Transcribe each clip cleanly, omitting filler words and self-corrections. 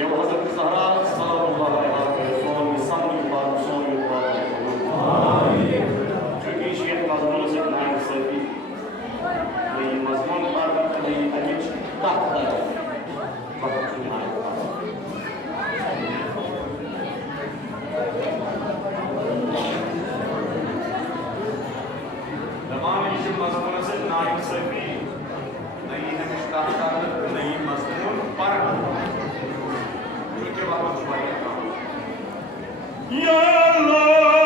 Jab Hazrat Zahra sallallahu alaihi wasallam samni baat soni baat amin chunki Sheikh mazmun se naam safi ye mazmun par ye ajich tahta baat naam tamam isim mazmun se naam safi nahi hamish tahta nahi mazmun par Ya Allah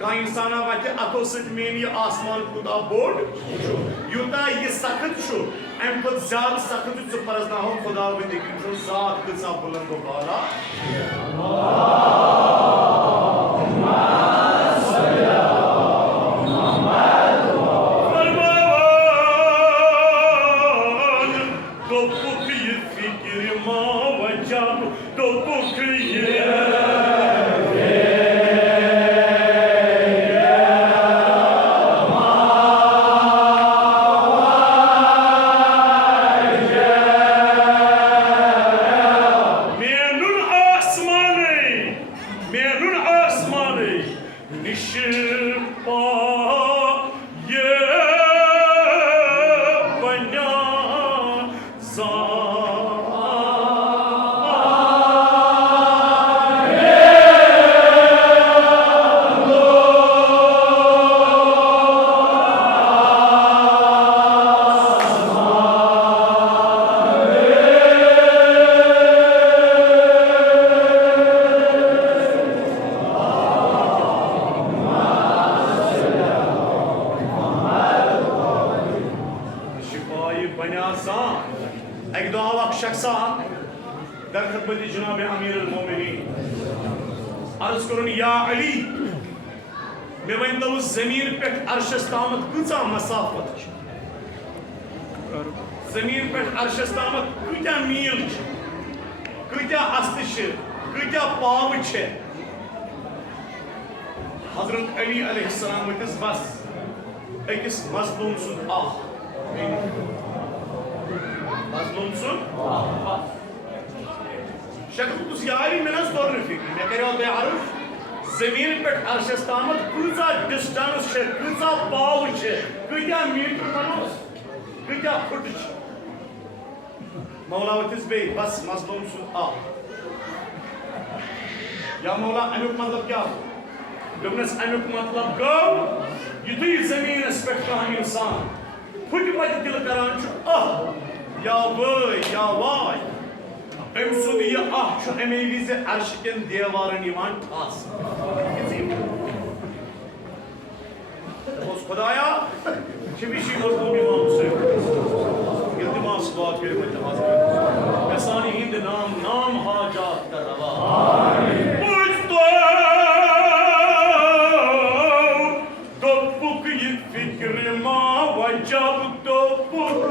का इंसान वत अथो सत main यह आसमान कूता board Utah यह सख्त अम पे ज्यादा सख्त च परजना हो खुदा बंद जात कसा बुलंद बाला जमीन पे अर्शस तामत कचा मसाफत जमीन पे अर्शस तामत कत्या मील कत्या अस्त कत्या पाव हजरत अली अलैहिस्सलाम वतिस बस अकिस मजलूम सुन मजलूम सुन शक्ल तुस यारी में ना तोर फिक्र मैं करो तो अर्श जमीन पे अर्शस तामत कूचा डिस्टेंस छे कूचा पाव छे कत्या मीटर बनोस कत्या फुट मौला वतिस बे बस मजलूम सुन या मौला अमुक मतलब क्या दोनस अमुक मतलब गो युतुई जमीनस पे कहां इंसान फुट मत दिल करान या वय या वाय अमसुद यह अमे विज अर्श कन देवारन यवान ठास खुदाया छिमिशी मजलूम इमाम हुसैन इल्तिमास दुआ कर मैं सानी हिंद नाम नाम हाजात का रवा आमीन तो पुक ये फिक्र मा वजब तो पुक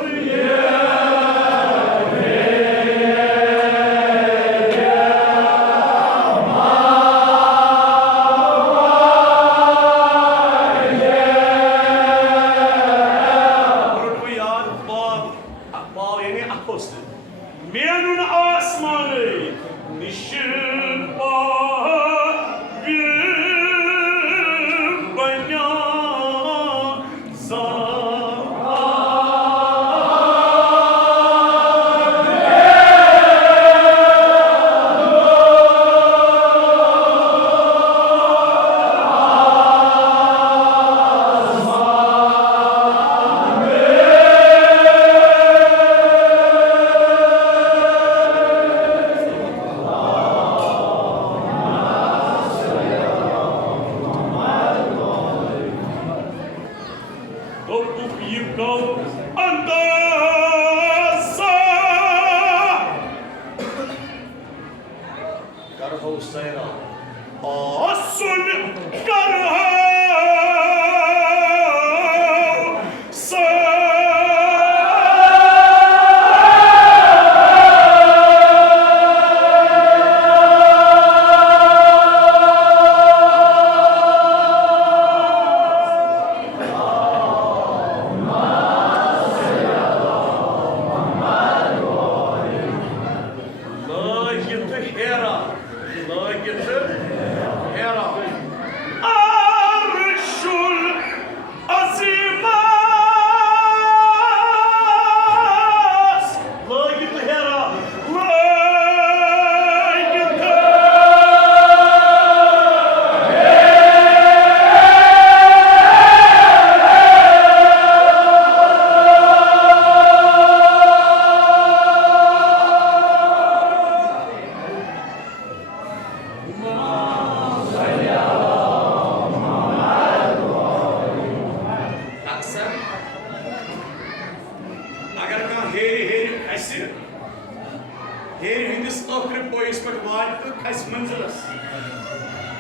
हेर हिंदिस ٲخری पॉइंट्स पे वाट तो खस मंजिलस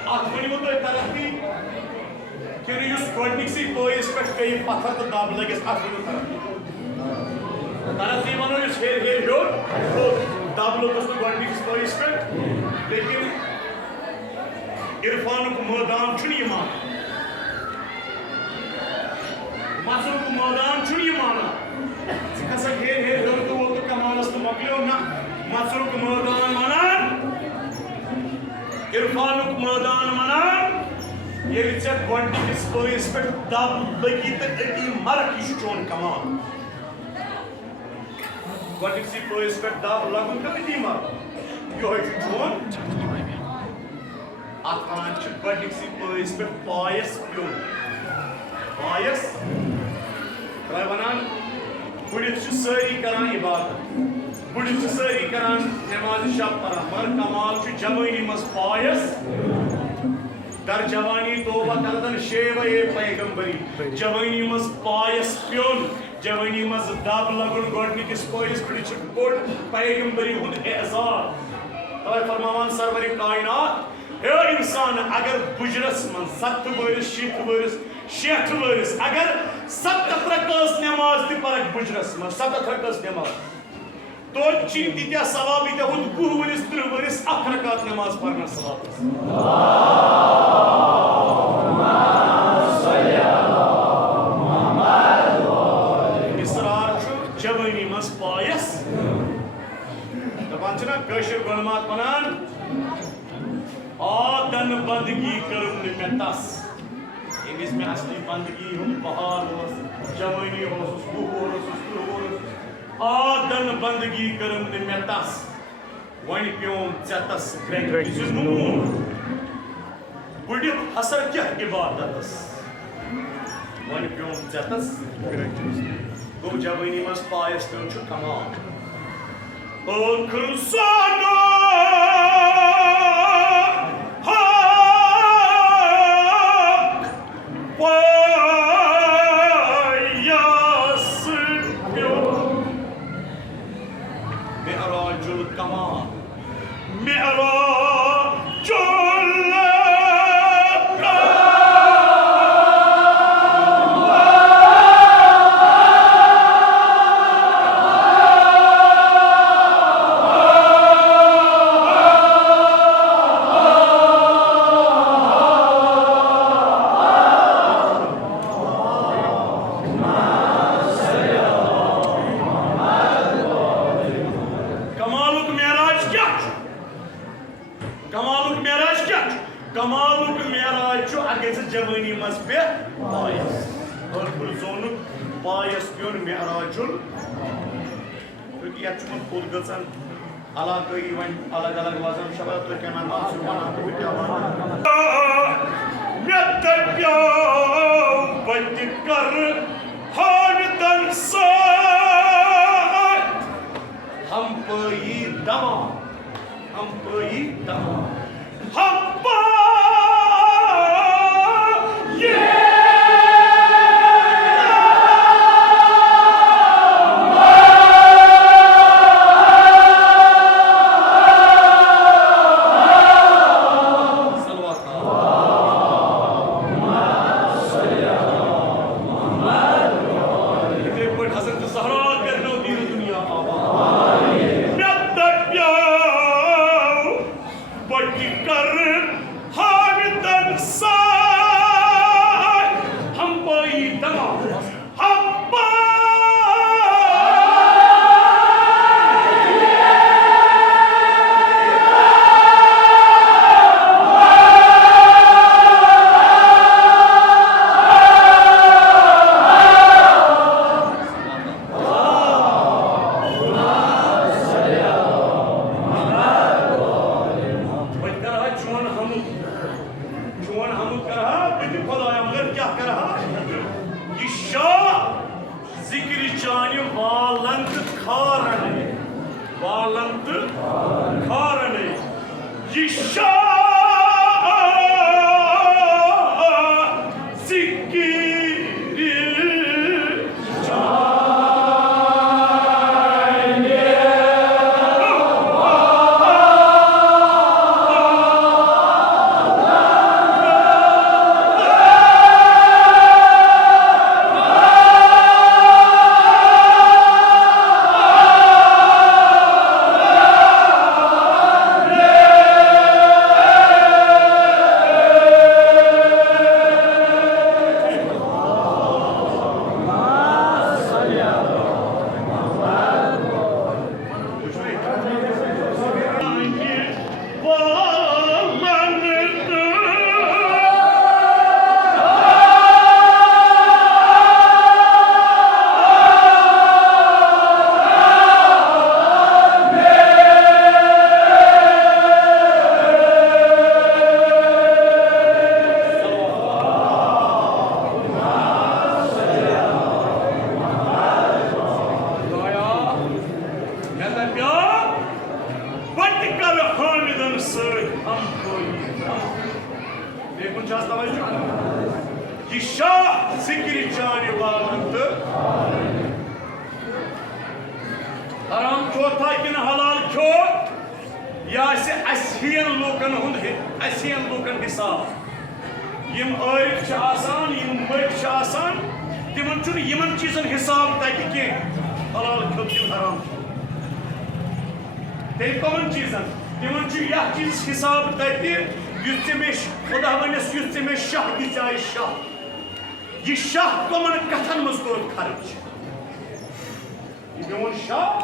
अत वनिमो तो तरक्की कि युस गोडनिक्सी पॉइंट्स पे कई पत्थर तो दाब लगिस अत वनिमो तरक्की वनो युस हेर हो दाब लगस तो गोडनिक्स पॉइंट्स पे लेकिन इरफानुक मैदान छुन ये माना मसरुक मैदान छुन ये माना खसा हेर हो तो वो तो कमालस तो मकलियो ना मसरुक मैदान मनन इरफानुक मैदान मनन ये विचार गोडनिक्स पॉइंट्स पे दाब लगी तो अति मरक यह चोन कमाल गोडनिक्स पॉइंट्स पे दाब लगन तो अति मरक यो चोन आसान गोडनिक्स पॉइंट्स पे पायस प्योन पायस क्या वनान बुढ़ित सारी करान इबादत बुढ़ित सारी करान नमाज शब पढ़ान मगर कमाल जवानी मज पायस दर जवानी तोबा करदन शेवे पैगंबरी जवानी मज पायस प्योन जवानी मज दब लगन गोडनिक्स पॉइंट्स पे बोड़ पैगंबरी हुंद एजाज तवे फरमावान सरवरी कायनात हे इंसान अगर बुजरस मन 7 वर्ष 6 वर्ष 6 वर्ष अगर 7 रकात नमाज ति परक बुजरस मन 7 रकात नमाज तो चिन तिया सवाब ति हुंद 20 वर्ष 30 वर्ष 1 रकात नमाज पढ़ना सवाब इसरार छु जवानी मस पायस दपान छना कशर गणमात वनान आदन बंदगी करम निकटस इस में असली बंदगी हम बहार हो जवानी हो सुबह हो आदन बंदगी करम निकटस वन प्योन चतस ग्रेग जुनून बुढ़ित हसर क्या इबादतस वन प्योन चतस गो जवानी मस पायस तो छु कमाल ओ खुलसानो जवानी मज पे पायस और जोन पायस प्योन मेराजुल क्योंकि ये चुन खुद गसन अलग वन अलग अलग वजन शब्द तो क्या नाम सुबहान तो क्या मेतप्यो बच कर हान तन से हम पई दमा हम हम कोई देखो चाहता तवज्जो ये शाह जिक्र जाने वालंत हराम चौथा किन हलाल क्यों या से असियन लोकन हिसाब यम आरिफ छ आसान यम मर्द छ आसान तिमन छु यमन चीजन हिसाब तक के हलाल क्यों कि हराम ते कौन चीजन तिमन छु यह चीज हिसाब तक युद्ध में खुदा वनस युद्ध में शाह की जाए शाह ये शाह कमन कथन मजकोर खर्च ये शाह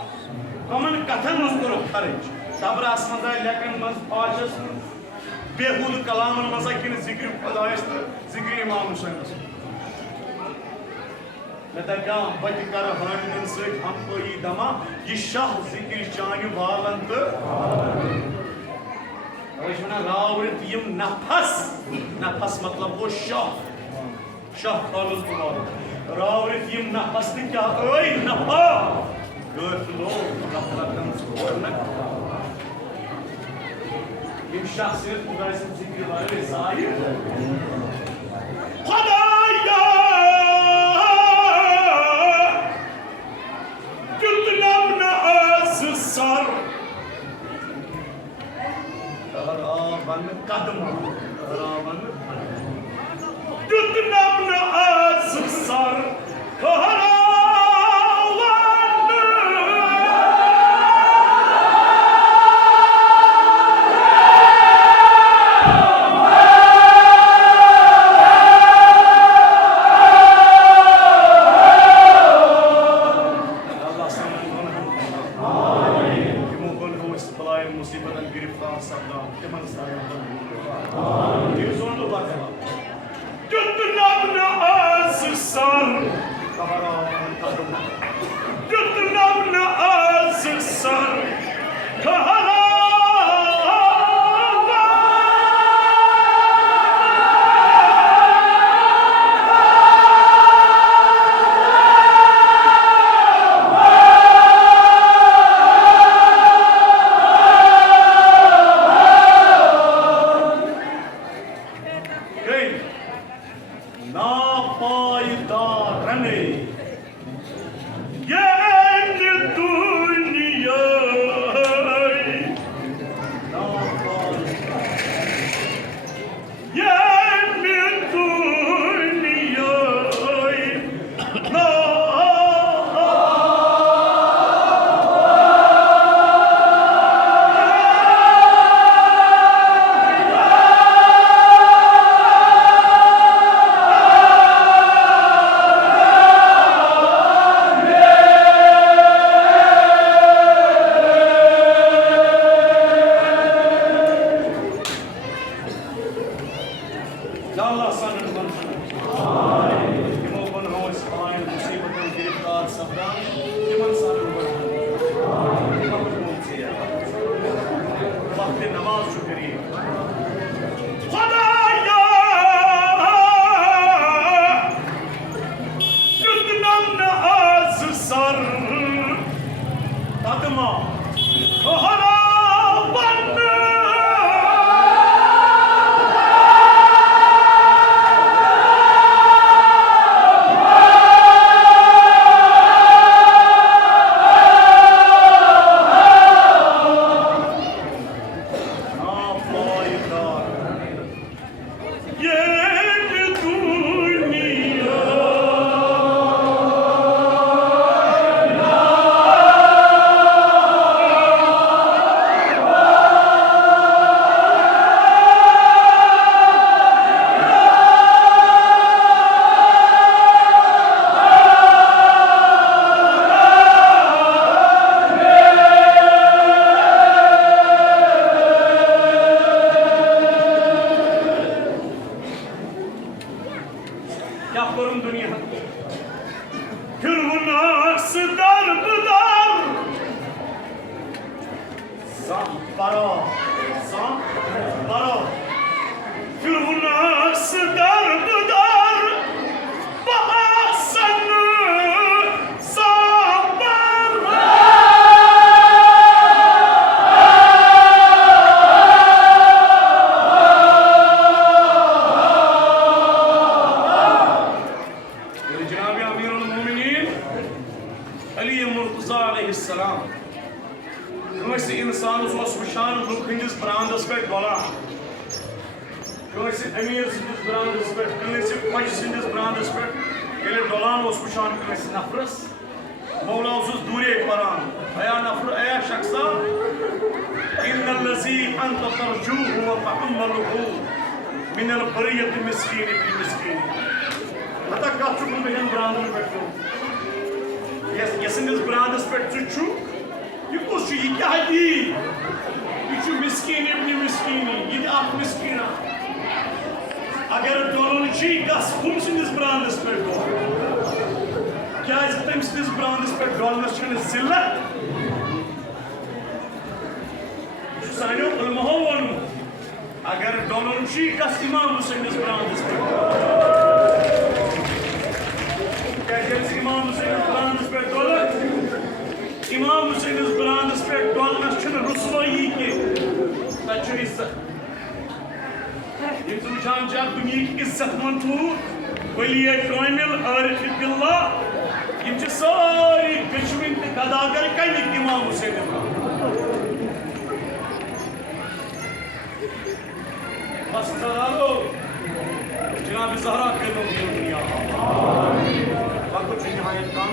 कमन कथन मजकोर खर्च तबरास मजा लेकन मज पाशस बेहुद कलामन मजा किन जिक्र खुदायस जिक्र इमाम हुसैन लता क्या बच कर हामिदन से हम कोई दमा ये शाह जिक्र जाने वालन तो वैश्वना रावृत यम नफस मतलब वो शाह खालस कुमार रावृत यम नफस ने क्या ओए नफा गैर लो नफलतन सोरन यम शाह से खुदा से जिक्र वाले जाहिर खुदाया कितना न आस सर रावण कदम रावण कितना न आस सर कंस इंसानस वुचान लुक हंदिस ब्रांदस पे डोलान कंस अमीर सदिस ब्रांदस पे कंस पच सदिस ब्रांदस पे ये डोलान वुचान कंस नफरस मौला दूरे परान अया नफर अया शख्सा इन्नल्लज़ी अंत तरजूहु व तअम्मलुहु मिनल बरियत मिस्कीन बिल मिस्कीन हता कत बहन ब्रांदन पे यस ब्रांदस पे चु ये कुछ ये क्या है ये मिस्कीन इब्न मिस्कीन ये आप मिस्कीन अगर डोलन गस हम सदिस ब्रांदस पे क्या तम सदिस ब्रांदस पे डोलनस जिल्लत सानो उलमहो वन अगर डोलन गस इमाम हुसैन ब्रांदस पे क्या इमाम हुसैन ब्रांदस पे डोलन इमाम हुसैन ब्रांदस पे डोलनस रुसवाई के तच इज्जत ये वुचान दुनिया इज्जत मंद वली कामिल आरिफ बिल्लाह यम सारी कश्मीर कदागर कमिक इमाम हुसैन बस चलो जनाब ज़हरा के लोग दुनिया वक्त नहायत कम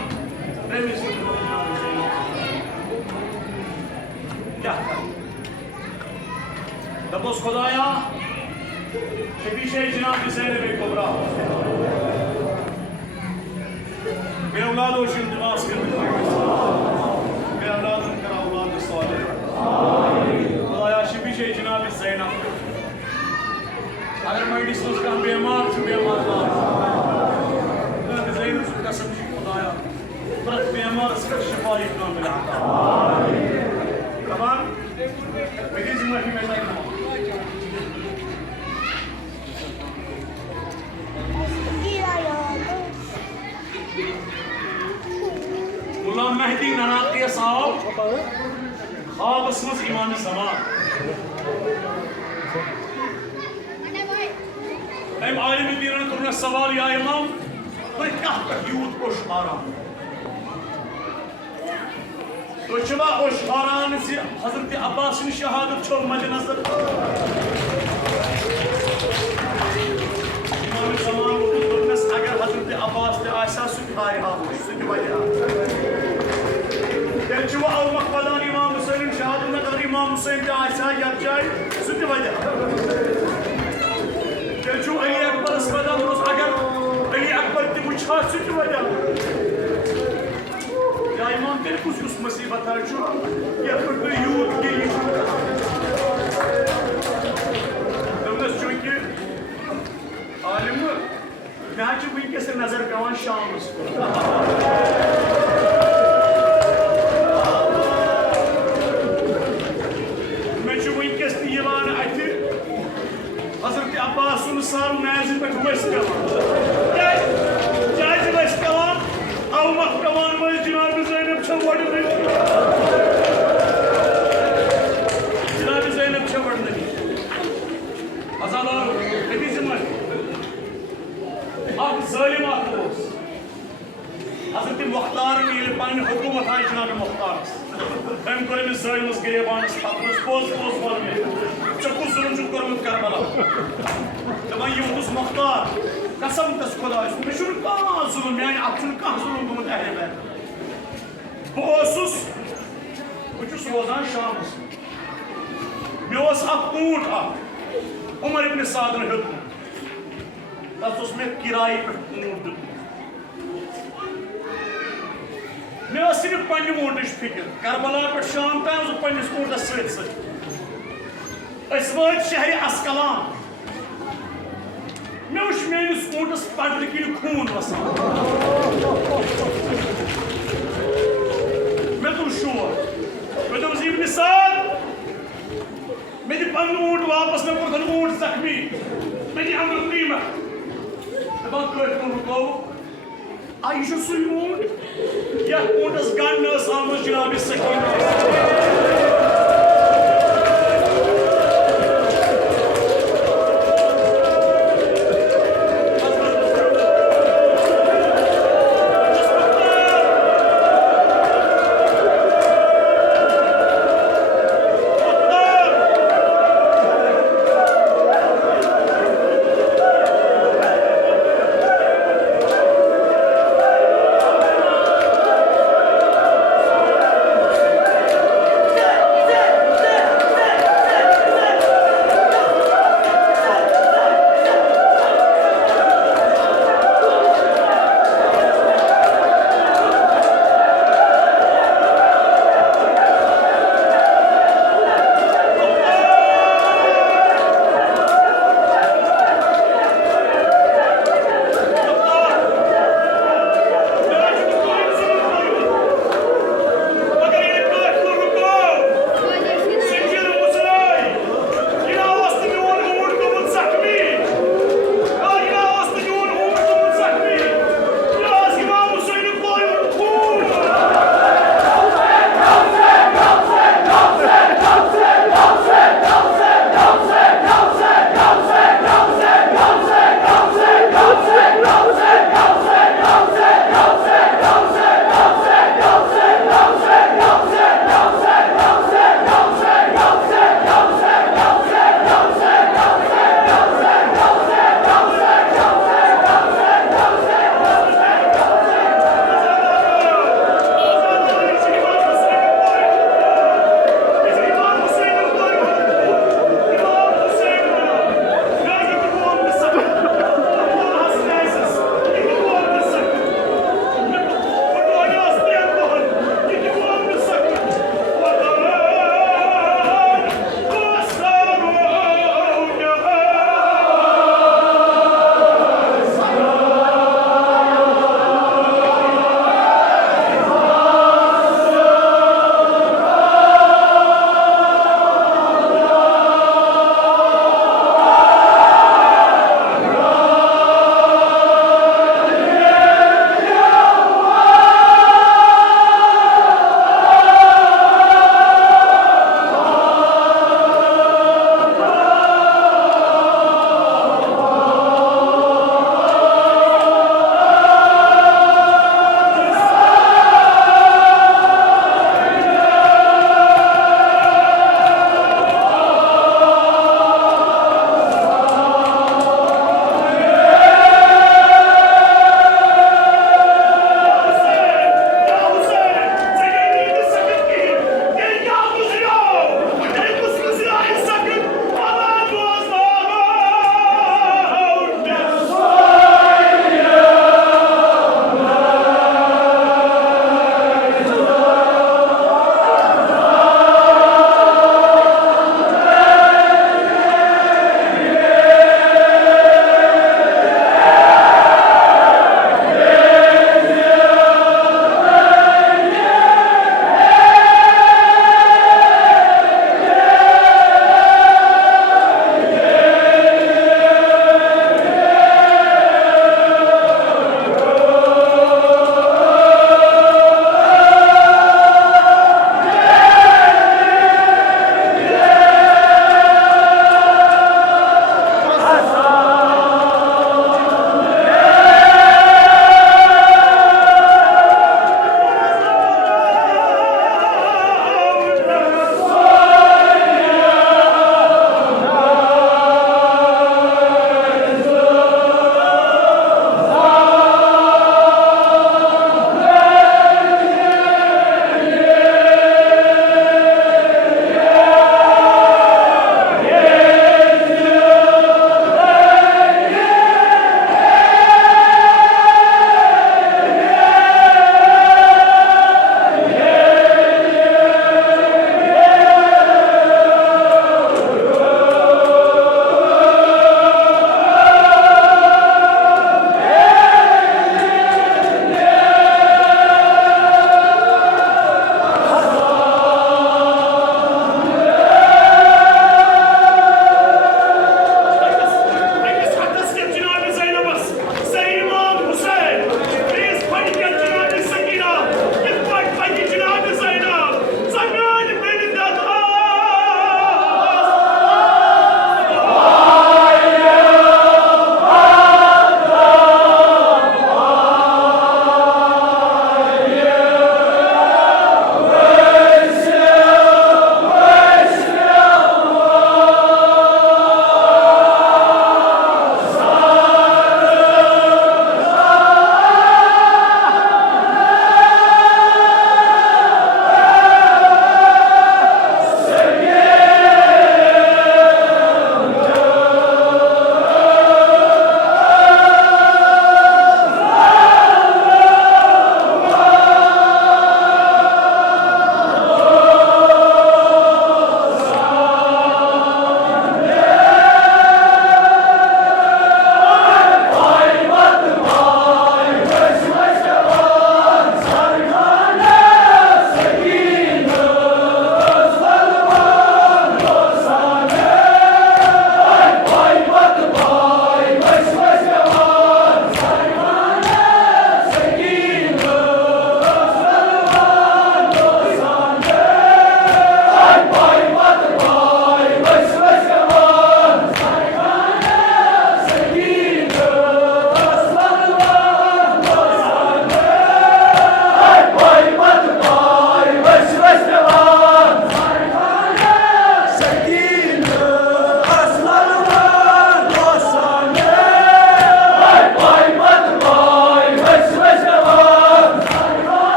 क्या दबोस खुदाया शबीशे जनाब ज़ैनब कुबरा बे औलाद और नमाज के बे औलाद करा औलाद सालिह खुदाया शबीशे जनाब ज़ैनब अगर मईडिस का बीमार जनाब ज़ैनब कसम खुदाया प्रत बीमार से शिफा इतना मिला तमाम मेरी जिम्मेदारी में गुलाम मेहदी ननाकिया साहब ख्वाबस मज इमाम ज़मान अम आलिम दीन तुमने सवाल या इमाम तुम क्या यूत कोश आराम तो चला ओश आराम से हजरत अब्बास की शहादत छो मद्देनजर इमाम ज़मान तुमने अगर हजरत अब्बास ने आशा सुखाए हा सुख वजह तेल अव मकबलान इमाम हुसैन शहादत अगर इमाम हुसैन के आशा या जाए सुख वजह तेल अली अकबर बदल अगर अली अकबर ति वुचा सुख वजह या इमाम तेल कुछ उस मुसीबत है ये पर यूथ के लिए दमस चूंकि आलिम मैं वनकस नजर पेवान शाम मे वनकस अत हजरत अब्बास साल मैज पे पेवान अव मत पेवान मज जनाब ज़ैनब जनाब ज़ैनब वड़नी अजादार ज़ालिम हजरत मुख्तार पे हुकूमत आई जनाब मुख्तार तम कर ज़ालिमस गिरेबानस पोज पोज वन मे चुप जुल्म कर्मुत करबला दपान युस मुख्तार कसम तस खुदायस मे जुल्म माने अत जुल्म गुमुत अहल बैत बहुस रोजान शाम मे ऊंट उमर इब्न सादन हेतुन तस मे किराए पे ऊंट दित मे सिर्फ पन्ने ऊंटच फिक्र करबला पे शाम तम पन्निस ऊंटस सत वात शहर अस्कलान मे वुच मेनिस ऊंटस पडर किन खून वसान मे तुम शोर मे दोपस इब्न साद मे दि पन्न ऊंट वापस मे कोर ऊंट जख्मी मे दि अमर कीमत दपान कत रुको आई सू ऊंट या ऊंटस गन आम जनाब सकीना